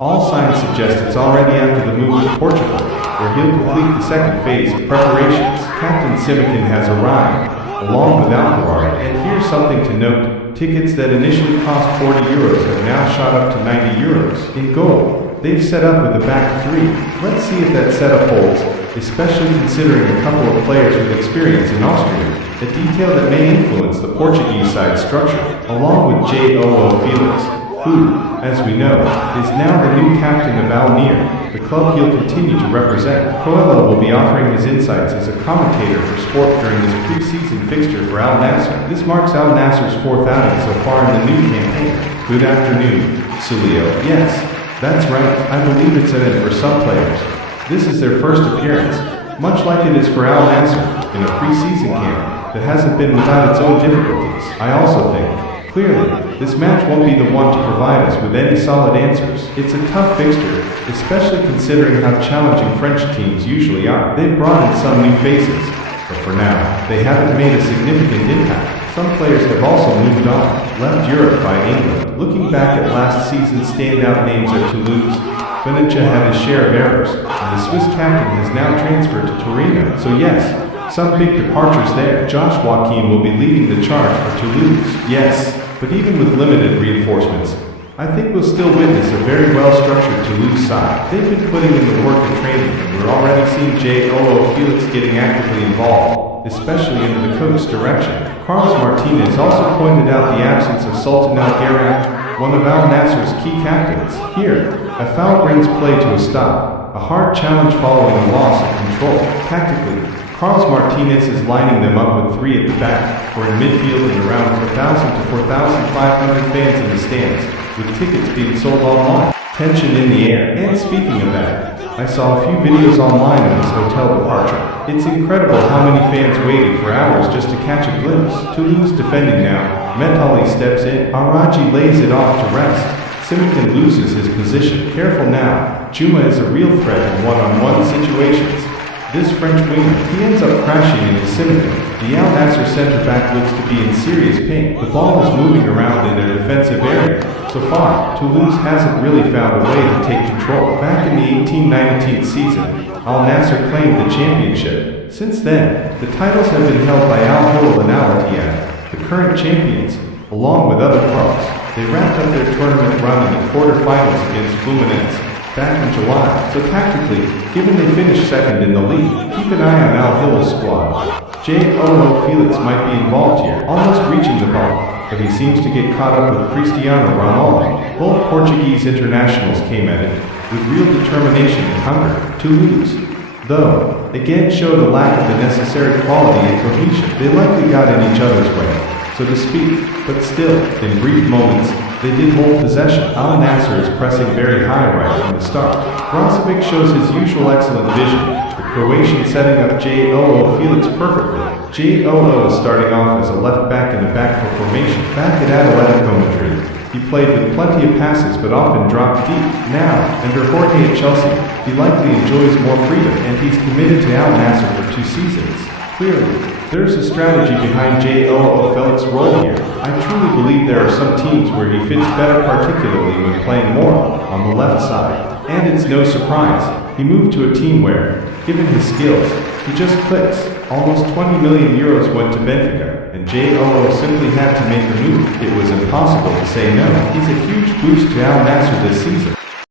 All signs suggest it's already after the move to Portugal, where he'll complete the second phase of preparations. Captain Simakan has arrived, along with Alcaraz, and here's something to note. Tickets that initially cost €40 have now shot up to €90. In goal, they've set up with a back three. Let's see if that setup holds, especially considering a couple of players with experience in Austria, a detail that may influence the Portuguese side structure, along with João Félix, who, as we know, is now the new captain of Al-Nassr, the club he'll continue to represent. Coelho will be offering his insights as a commentator for sport during this pre-season fixture for Al-Nassr. This marks Al-Nassr's fourth outing so far in the new campaign. Good afternoon, Sadio. Yes, that's right, I believe it's in for some players. This is their first appearance, much like it is for Al-Nassr, in a pre-season camp that hasn't been without its own difficulties. I also think, clearly, this match won't be the one to provide us with any solid answers. It's a tough fixture, especially considering how challenging French teams usually are. They've brought in some new faces, but for now, they haven't made a significant impact. Some players have also moved on, left Europe by England. Looking back at last season's standout names at Toulouse, Benatia had his share of errors, and the Swiss captain has now transferred to Torino. So yes, some big departures there. Josh Joaquin will be leading the charge for Toulouse. Yes, but even with limited reinforcements, I think we'll still witness a very well-structured Toulouse side. They've been putting in the work in training, and we're already seeing João Félix getting actively involved, especially into the coach's direction. Carlos Martinez also pointed out the absence of Sultan Al-Gharan, one of Al-Nassr's key captains. Here, a foul brings play to a stop, a hard challenge following a loss of control. Tactically, Carlos Martinez is lining them up with three at the back, for in midfield and around 4,000 to 4,500 fans in the stands, with tickets being sold online. Tension in the air. And speaking of that, I saw a few videos online of his hotel departure. It's incredible how many fans waited for hours just to catch a glimpse. Toulouse defending now. Metali steps in. Araji lays it off to rest. Simakan loses his position. Careful now. Juma is a real threat in one-on-one situations. This French winger, he ends up crashing into Simakan. The Al-Nassr center-back looks to be in serious pain. The ball is moving around in their defensive area. So far, Toulouse hasn't really found a way to take control. Back in the 18-19 season, Al-Nassr claimed the championship. Since then, the titles have been held by Al-Hilal and Al-Ittihad, the current champions, along with other clubs. They wrapped up their tournament run in the quarterfinals against Fluminense back in July. So tactically, given they finished second in the league, keep an eye on Al-Hilal's squad. João Félix might be involved here, almost reaching the ball, but he seems to get caught up with Cristiano Ronaldo. Both Portuguese internationals came at it with real determination and hunger. Toulouse, though, again showed a lack of the necessary quality and cohesion. They likely got in each other's way, so to speak, but still, in brief moments, they did hold possession. Al-Nassr is pressing very high right from the start. Brozovic shows his usual excellent vision, the Croatian setting up João Félix perfectly. João is starting off as a left back in a backfoot formation. Back at Atletico Madrid, he played with plenty of passes but often dropped deep. Now, under Jorge at Chelsea, he likely enjoys more freedom, and he's committed to Al-Nassr for 2 seasons. Clearly, there's a strategy behind João Félix's role here. I truly believe there are some teams where he fits better, particularly when playing more on the left side. And it's no surprise, he moved to a team where, given his skills, he just clicks. Almost €20 million went to Benfica, and João simply had to make the move. It was impossible to say no. He's a huge boost to Al-Nassr this season.